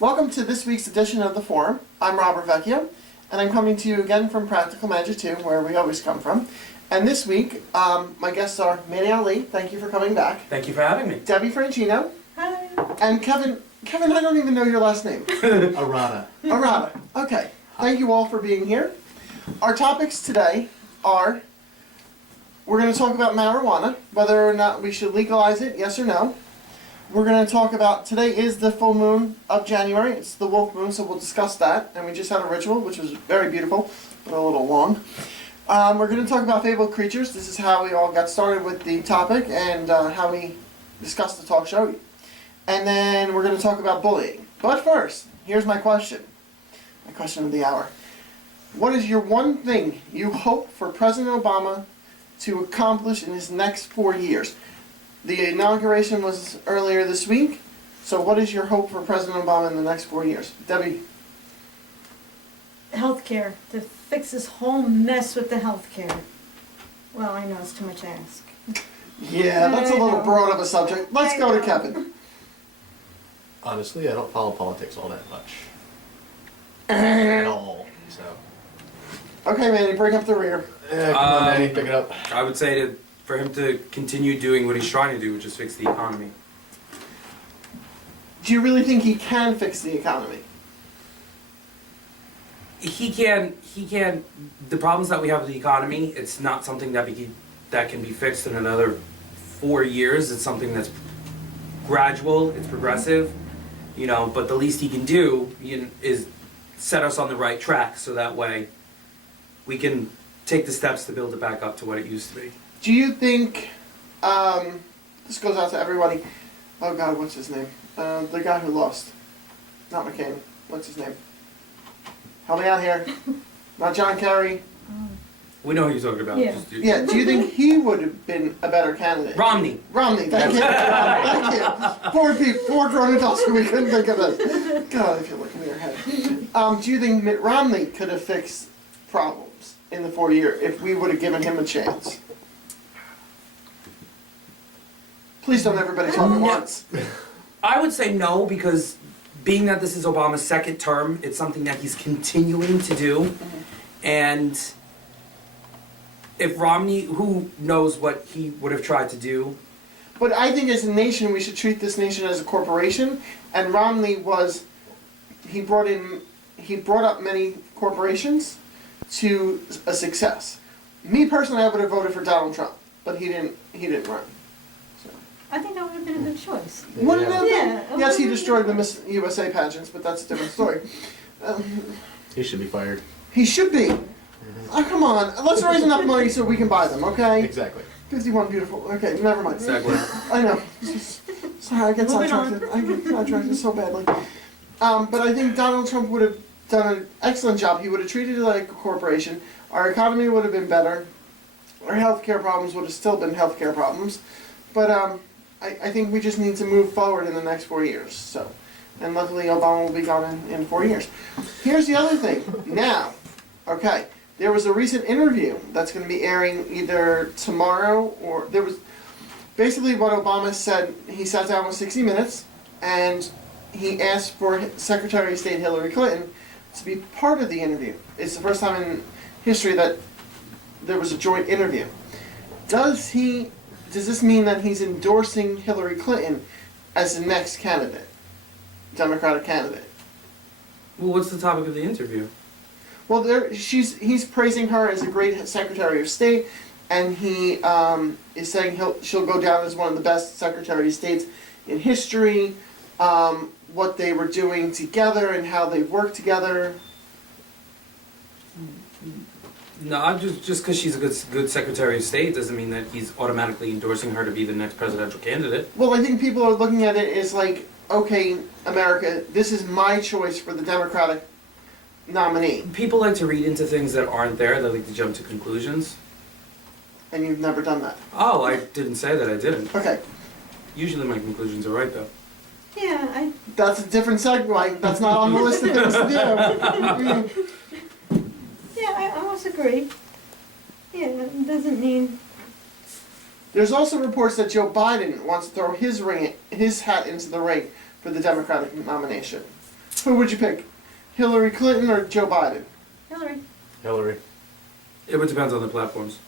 Welcome to this week's edition of The Forum. I'm Robert Vecchio, and I'm coming to you again from Practical Magic 2, where we always come from. And this week, my guests are Manny Ali, thank you for coming back. Thank you for having me. Debbie Francino. Hi. And Kevin, I don't even know your last name. Arada. Okay. Thank you all for being here. Our topics today are, we're going to talk about marijuana, whether or not we should legalize it, yes or no. We're going to talk about, today is the full moon of January. It's the wolf moon, so we'll discuss that. And we just had a ritual, which was very beautiful, but a little long. We're going to talk about fabled creatures. This is how we all got started with the topic and how we discussed the talk show. And then we're going to talk about bullying. But first, here's my question. My question of the hour. What is your one thing you hope for President Obama to accomplish in his next 4 years? The inauguration was earlier this week, so what is your hope for President Obama in the next 4 years? Debbie? Healthcare. To fix this whole mess with the healthcare. Well, I know it's too much to ask. Yeah, that's a little broad of a subject. Let's go to Kevin. Honestly, I don't follow politics all that much. At all, so. Okay, Manny, bring up the rear. Yeah, come on, Manny, pick it up. I would say for him to continue doing what he's trying to do, which is fix the economy. Do you really think he can fix the economy? He can. The problems that we have with the economy, it's not something that can be fixed in another 4 years. It's something that's gradual, it's progressive, but the least he can do is set us on the right track so that way we can take the steps to build it back up to what it used to be. Do you think, this goes out to everybody, oh God, what's his name? The guy who lost. Not McCain. What's his name? Help me out here. Not John Kerry. We know who you're talking about. Yeah. Yeah, do you think he would have been a better candidate? Romney, thank you. Thank you. Four grown adults who we couldn't think of this. God, if you look in your head. Do you think Mitt Romney could have fixed problems in the 4 year if we would have given him a chance? Please don't everybody talk at once. I would say no, because being that this is Obama's second term, it's something that he's continuing to do. And if Romney, who knows what he would have tried to do. But I think as a nation, we should treat this nation as a corporation. And Romney he brought up many corporations to a success. Me personally, I would have voted for Donald Trump, but he didn't run. I think that would have been a good choice. Wouldn't it? Yeah. Yes, he destroyed the Miss USA pageants, but that's a different story. He should be fired. He should be. Oh, come on. Let's raise enough money so we can buy them, okay? Exactly. 51 beautiful. Okay, never mind. Exactly. I know. Sorry, I get sidetracked so badly. But I think Donald Trump would have done an excellent job. He would have treated it like a corporation. Our economy would have been better. Our healthcare problems would have still been healthcare problems. But I think we just need to move forward in the next 4 years. So, and luckily Obama will be gone in 4 years. Here's the other thing. Now, okay, there was a recent interview that's going to be airing either tomorrow or there was basically what Obama said. He sat down with 60 Minutes and he asked for Secretary of State Hillary Clinton to be part of the interview. It's the first time in history that there was a joint interview. Does this mean that he's endorsing Hillary Clinton as the next candidate, Democratic candidate? Well, what's the topic of the interview? Well, he's praising her as a great Secretary of State, and he is saying she'll go down as one of the best Secretary of States in history. What they were doing together and how they worked together. No, just because she's a good Secretary of State doesn't mean that he's automatically endorsing her to be the next presidential candidate. Well, I think people are looking at it as like, okay, America, this is my choice for the Democratic nominee. People like to read into things that aren't there. They like to jump to conclusions. And you've never done that. Oh, I didn't say that I didn't. Okay. Usually my conclusions are right, though. Yeah, That's a different segue. That's not on the list of things to do. I almost agree. Yeah, it doesn't mean There's also reports that Joe Biden wants to throw his hat into the ring for the Democratic nomination. Who would you pick? Hillary Clinton or Joe Biden? Hillary. Hillary. It would depend on the platforms.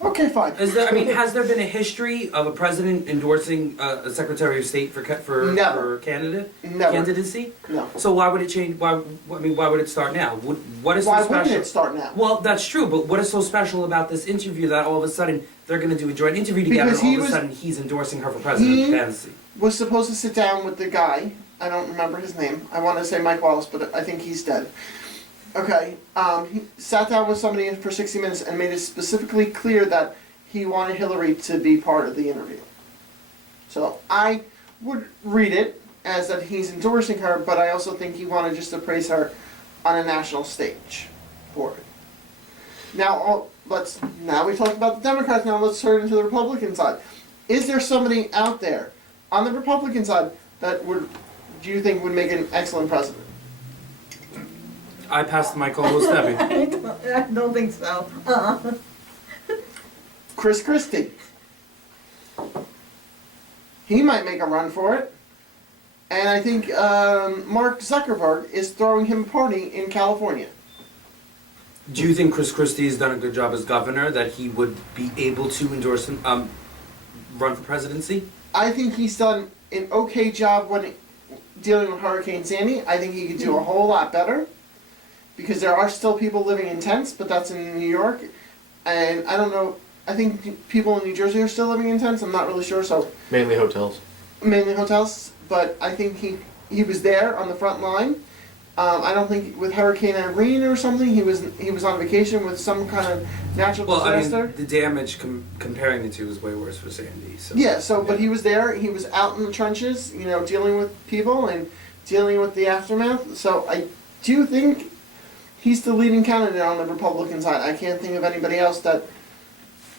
Okay, fine. Has there been a history of a president endorsing a Secretary of State for Never. Never. candidacy? No. So why would it change? Why would it start now? What is Why so wouldn't special? it start now? Well, that's true, but what is so special about this interview that all of a sudden they're going to do a joint interview together Because and he all of a was- sudden he's endorsing her for president candidacy? Was supposed to sit down with the guy. I don't remember his name. I want to say Mike Wallace, but I think he's dead. Okay. He sat down with somebody for 60 minutes and made it specifically clear that he wanted Hillary to be part of the interview. So I would read it as that he's endorsing her, but I also think he wanted just to praise her on a national stage for it. Now we talked about the Democrats. Now let's turn into the Republican side. Is there somebody out there on the Republican side that do you think would make an excellent president? I passed my co-host Debbie. I don't think so. Chris Christie. He might make a run for it. And I think Mark Zuckerberg is throwing him a party in California. Do you think Chris Christie has done a good job as governor, that he would be able to endorse him, run for presidency? I think he's done an okay job when dealing with Hurricane Sandy. I think he could do a whole lot better. Because there are still people living in tents, but that's in New York. And I don't know, I think people in New Jersey are still living in tents. I'm not really sure, so Mainly hotels. mainly hotels. But I think he was there on the front line. I don't think with Hurricane Irene or something, he was on vacation with some kind of natural Well, I disaster. mean, the damage comparing the two is way worse for Sandy. So. Yeah, but he was there. He was out in the trenches, dealing with people and dealing with the aftermath. So I do think he's the leading candidate on the Republican side. I can't think of anybody else that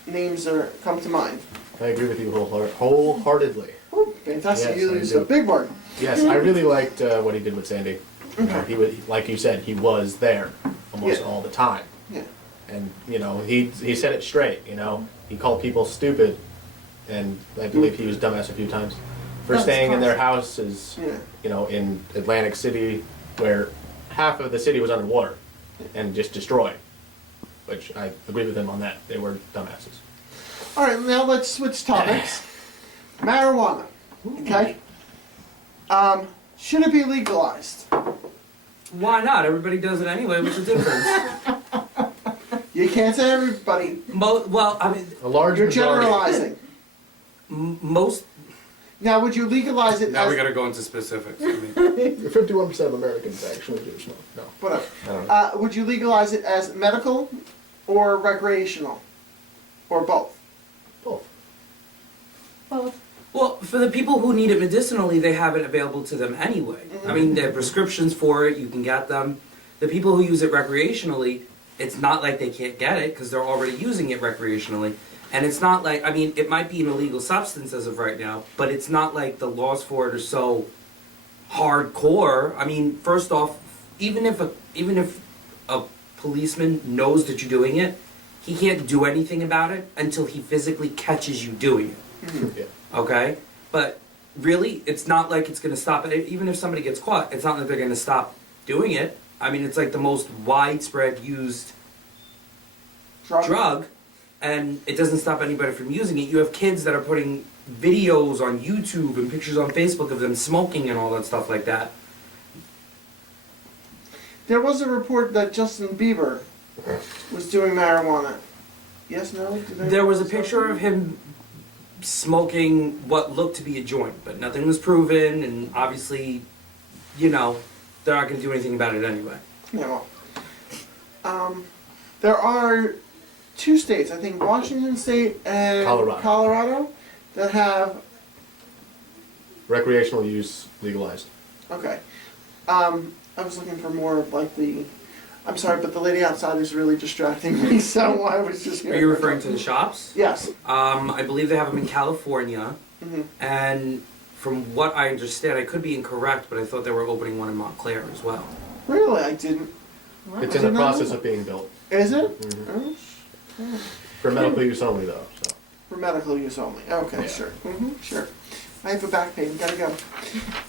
names come to mind. I agree with you wholeheartedly. Ooh, fantastic! Yes, You I used do. a big word. Yes, I really liked what he did with Sandy. Okay. He was, like you said, he was there almost Yeah. all the time. Yeah. And, he said it straight, He called people stupid, and I believe he was dumbass a few times, for That's staying in their possible. houses, Yeah. in Atlantic City, where half of the city was underwater and just destroyed. Which I agree with him on that. They were dumbasses. All right, now let's switch topics. Marijuana. Okay. Should it be legalized? Why not? Everybody does it anyway. What's the difference? You can't say everybody. Well, I mean, A large You're majority. generalizing. most. Now, would you legalize it Now as we got to go into specifics. I mean, 51% of Americans actually do smoke. No, whatever? I don't know. Would you legalize it as medical or recreational, or both? Both. Both. well, for the people who need it medicinally, they have it available to them anyway. I mean, there are prescriptions for it. You can get them. The people who use it recreationally, it's not like they can't get it because they're already using it recreationally. And it's not like, I mean, it might be an illegal substance as of right now, but it's not like the laws for it are so hardcore. I mean, first off, even if a policeman knows that you're doing it, he can't do anything about it until he physically catches you doing it. Yeah. Okay? But really, it's not like it's going to stop it. Even if somebody gets caught, it's not like they're going to stop doing it. I mean, it's like the most widespread used drug, and it doesn't stop anybody from using it. You have kids that are putting videos on YouTube and pictures on Facebook of them smoking and all that stuff like that. There was a report that Justin Bieber was doing marijuana. Yes, no? There was a picture of him smoking what looked to be a joint, but nothing was proven, and obviously, they're not going to do anything about it anyway. Yeah, well. There are 2 states, I think Washington State and Colorado. that have, Recreational use legalized. okay. I was looking for more of like I'm sorry, but the lady outside is really distracting me, so I was just Are you referring to the shops? Yes. I believe they have them in California, Hmm. and from what I understand, I could be incorrect, but I thought they were opening one in Montclair as well. Really? I didn't. Wow. It's I in the did not know process that. of being built. Is it? Mhm. Oh, For medical use only, though. So. for medical use only. Okay, Yeah. sure. Sure. I have a back pain, gotta go.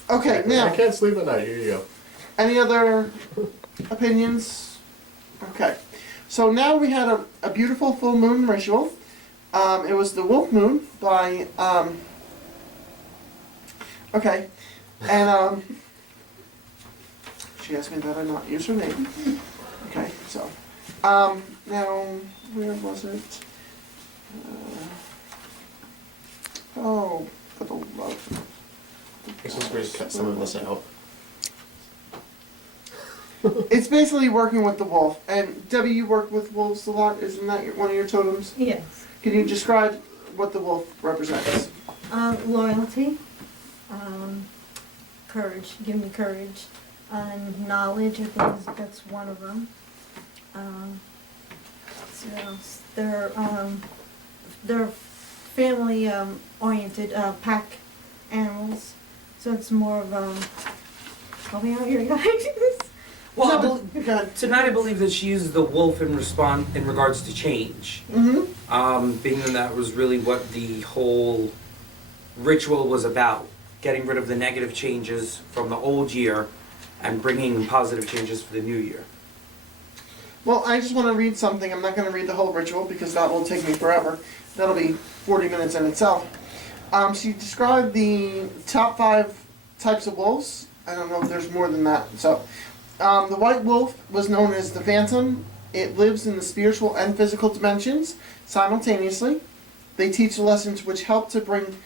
Okay, I now, can't sleep at night. Here you go. any other opinions? Okay, so now we had a beautiful full moon ritual. It was the Wolf Moon by, okay, and she asked me that I not use her name. Okay, so, now, where was it? Oh, for the love. This is where you cut some of this out. It's basically working with the wolf. And Debbie, you work with wolves a lot. Isn't that one of your totems? Yes. Can you describe what the wolf represents? Loyalty, courage, give me courage, knowledge, I think that's one of them. So what else? They're family oriented, pack animals, so it's more of help me out here, guys. Well, I No, bel- go ahead. tonight I believe that she uses the wolf in regards to change. Mm-hmm. Being that was really what the whole ritual was about, getting rid of the negative changes from the old year and bringing positive changes for the new year. Well, I just want to read something. I'm not going to read the whole ritual because that will take me forever. That'll be 40 minutes in itself. She described the top 5 types of wolves. I don't know if there's more than that. So, the white wolf was known as the phantom. It lives in the spiritual and physical dimensions simultaneously. They teach lessons which help to bring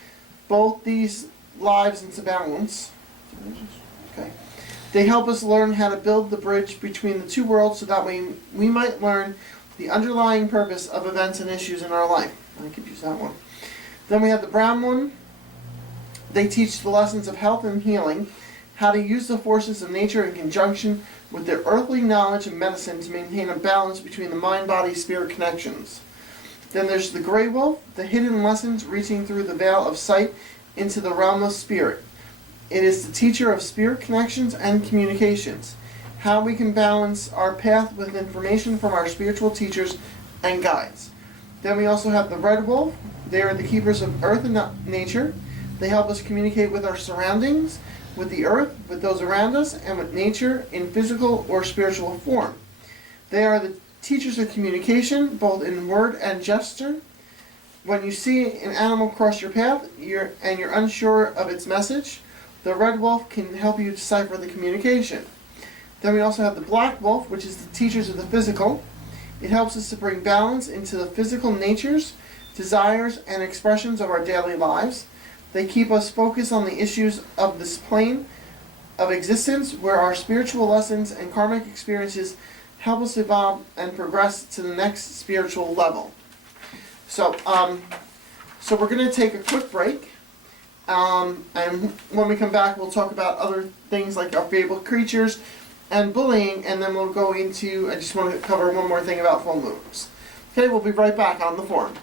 both these lives into balance. Okay. They help us learn how to build the bridge between the two worlds so that we might learn the underlying purpose of events and issues in our life. I could use that one. Then we have the brown one. They teach the lessons of health and healing, how to use the forces of nature in conjunction with their earthly knowledge and medicine to maintain a balance between the mind-body-spirit connections. Then there's the gray wolf, the hidden lessons reaching through the veil of sight into the realm of spirit. It is the teacher of spirit connections and communications, how we can balance our path with information from our spiritual teachers and guides. Then we also have the red wolf. They are the keepers of earth and nature. They help us communicate with our surroundings, with the earth, with those around us, and with nature in physical or spiritual form. They are the teachers of communication, both in word and gesture. When you see an animal cross your path you're unsure of its message, the red wolf can help you decipher the communication. Then we also have the black wolf, which is the teachers of the physical. It helps us to bring balance into the physical natures, desires, and expressions of our daily lives. They keep us focused on the issues of this plane of existence where our spiritual lessons and karmic experiences help us evolve and progress to the next spiritual level. So we're going to take a quick break. And when we come back, we'll talk about other things like our fabled creatures and bullying, and then we'll go into, I just want to cover one more thing about full moons. Okay, we'll be right back on the forum.